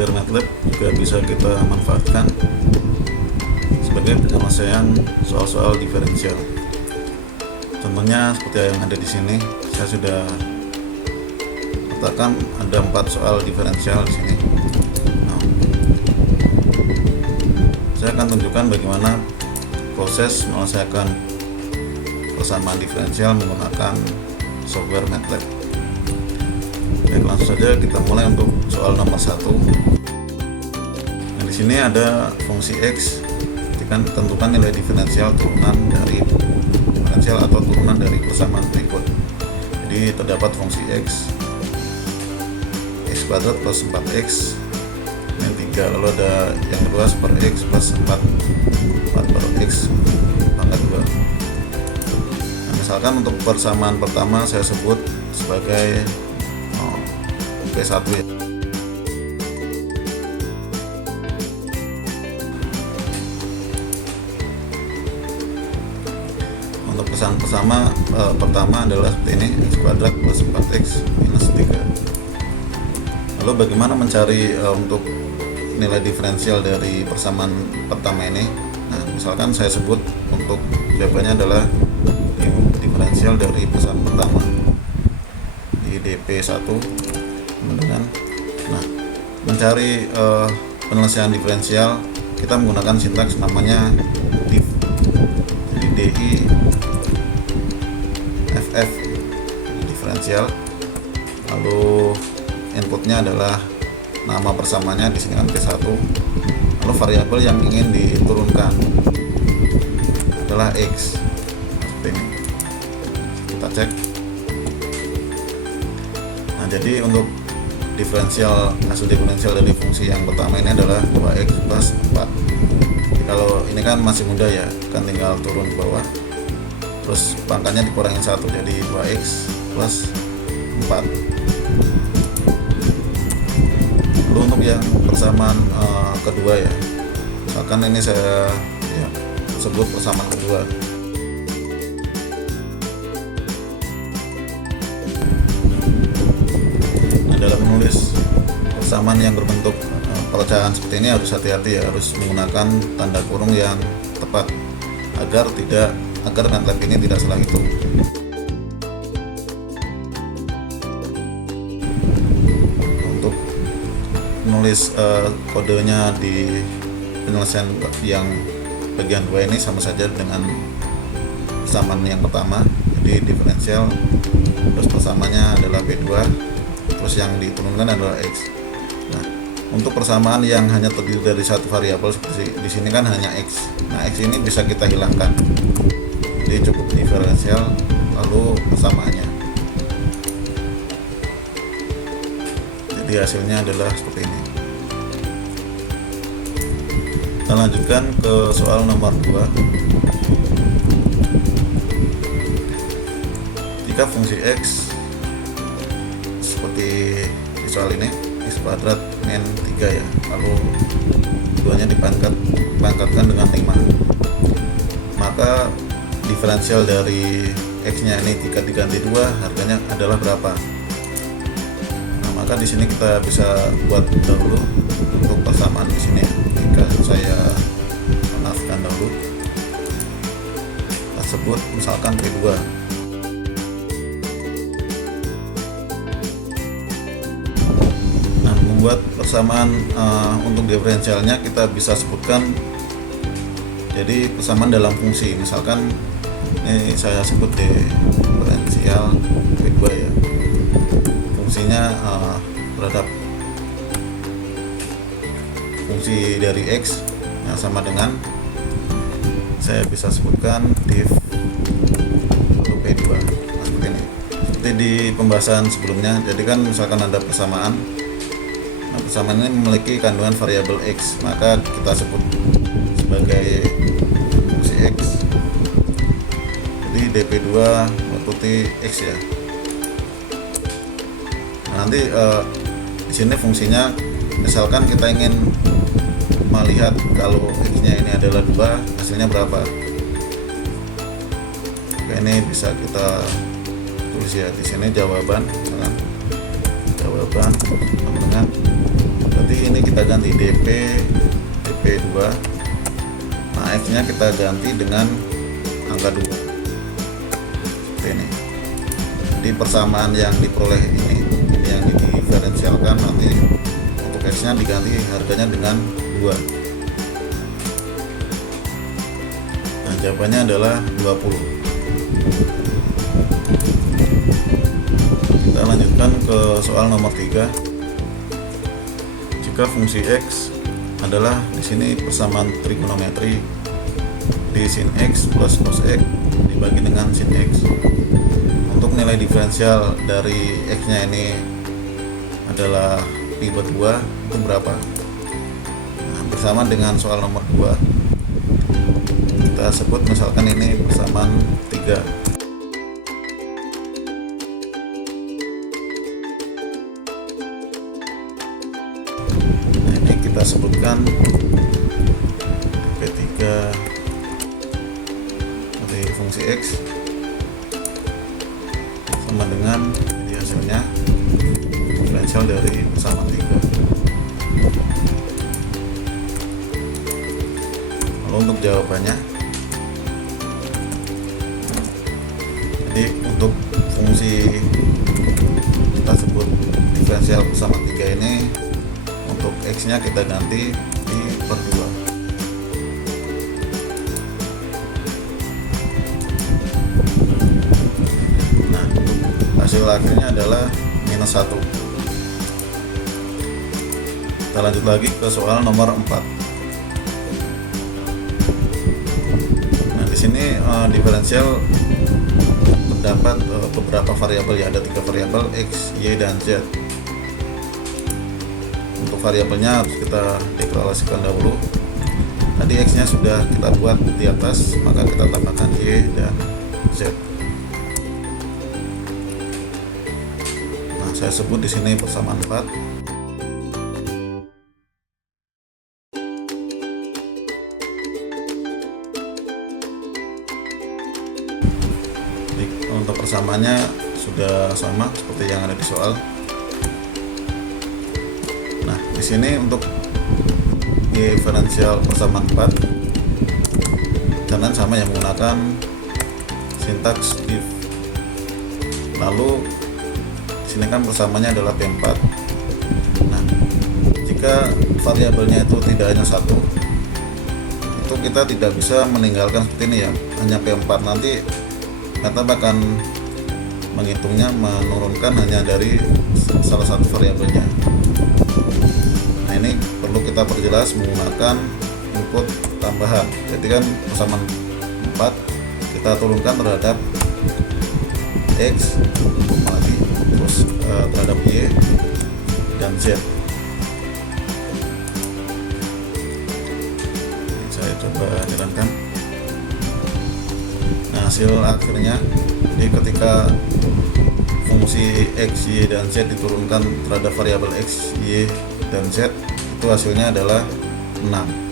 software MATLAB juga bisa kita manfaatkan sebagai penyelesaian soal-soal diferensial. Contohnya seperti yang ada di sini, saya sudah letakkan ada 4 soal diferensial di sini. Nah, saya akan tunjukkan bagaimana proses menyelesaikan persamaan diferensial menggunakan software MATLAB. Baik, langsung saja kita mulai untuk soal nomor 1. Nah, di sini ada fungsi X. Tentukan nilai diferensial turunan dari diferensial atau turunan dari persamaan berikut. Jadi terdapat fungsi X kuadrat plus 4x min 3, lalu ada yang kedua super X plus 4 per X pangkat 2. Nah, misalkan untuk persamaan pertama saya sebut sebagai P1 ya. Untuk persamaan pertama adalah seperti ini, x kuadrat plus 4x minus 3. Lalu bagaimana mencari untuk nilai diferensial dari persamaan pertama ini? Nah, misalkan saya sebut untuk jawabannya adalah diferensial dari persamaan pertama di DP1 dengan. Nah, mencari penyelesaian diferensial kita menggunakan sintaks namanya div. Jadi DI FF diferensial, lalu inputnya adalah nama persamaannya di sini kan P1, lalu variabel yang ingin diturunkan adalah X. Seperti ini. Kita cek. Nah, jadi untuk hasil diferensial dari fungsi yang pertama ini adalah 2x plus 4. Jadi kalau ini kan masih mudah ya, kan tinggal turun ke bawah, terus pangkatnya dikurangin 1, jadi 2x plus 4. Lalu untuk yang persamaan kedua ya, misalkan ini saya sebut persamaan kedua. Nah, dalam menulis persamaan yang berbentuk pecahan seperti ini harus hati-hati ya, harus menggunakan tanda kurung yang tepat agar MATLAB ini tidak salah hitung. Menulis kodenya di penyelesaian yang bagian 2 ini sama saja dengan persamaan yang pertama. Jadi diferensial terus persamaannya adalah P2, terus yang diturunkan adalah X. Nah, untuk persamaan yang hanya terdiri dari satu variabel seperti di sini kan hanya X. Nah, X ini bisa kita hilangkan. Jadi cukup diferensial lalu persamaannya. Jadi hasilnya adalah seperti ini. Kita lanjutkan ke soal nomor 2. Jika fungsi X seperti di soal ini, x kuadrat min 3 ya, lalu keduanya dipangkatkan dengan 5, maka diferensial dari X nya ini jika diganti 2 harganya adalah berapa? Maka di sini kita bisa buat dahulu untuk persamaan di sini. Jika saya menafkan dahulu, kita sebut misalkan P2. Nah, membuat persamaan untuk diferensialnya kita bisa sebutkan jadi persamaan dalam fungsi. Misalkan ini saya sebut diferensial P2 ya. Fungsinya terhadap fungsi dari X yang sama dengan, saya bisa sebutkan div P2. Nah, seperti ini. Seperti di pembahasan sebelumnya, jadi kan misalkan ada persamaan, nah persamaan ini memiliki kandungan variabel X, maka kita sebut sebagai fungsi X. Jadi dp2 meliputi X ya. Nanti di sini fungsinya, misalkan kita ingin melihat kalau X-nya ini adalah 2, hasilnya berapa. Oke, ini bisa kita tulis ya di sini jawaban sama dengan Berarti ini kita ganti dp2. Nah, x nya kita ganti dengan angka 2 seperti ini. Di persamaan yang diperoleh ini, yang diferensialkan, nanti untuk x nya diganti harganya dengan 2. Nah, jawabannya adalah 20. Kita lanjutkan ke soal nomor 3. Jika fungsi x adalah di sini persamaan trigonometri, di sin x plus cos x dibagi dengan sin x. Untuk nilai diferensial dari x nya ini adalah pi per 2, itu berapa? Nah, bersama dengan soal nomor 2, kita sebut misalkan ini persamaan 3. Nah, ini kita sebutkan dp3 dari fungsi x sama dengan, jadi hasilnya diferensial dari persamaan 3. Lalu untuk jawabannya, jadi untuk fungsi kita sebut diferensial persamaan 3 ini, untuk x nya kita ganti pi per 2. Nah, hasil akhirnya adalah minus 1. Kita lanjut lagi ke soal nomor 4. Nah, di sini diferensial terdapat beberapa variabel, ya ada 3 variabel x, y, dan z. Untuk variabelnya harus kita deklarasikan dahulu. Tadi x nya sudah kita buat di atas, maka kita tambahkan y dan z. Nah, saya sebut di sini persamaan 4. Untuk persamaannya sudah sama seperti yang ada di soal. Nah, di sini untuk diferensial persamaan 4, karena sama yang menggunakan sintaks if. Lalu di sini kan persamaannya adalah P4. Nah, jika variabelnya itu tidak hanya satu, itu kita tidak bisa meninggalkan seperti ini ya, hanya P4. Nanti kita akan menghitungnya menurunkan hanya dari salah satu variabelnya. Nah, ini perlu kita perjelas menggunakan input tambahan. Jadi kan persamaan 4 kita turunkan terhadap x lagi, terus terhadap y dan z. Ini saya coba jalankan. Nah, hasil akhirnya, jadi ketika fungsi x, y, dan z diturunkan terhadap variabel x, y, dan z, itu hasilnya adalah 6.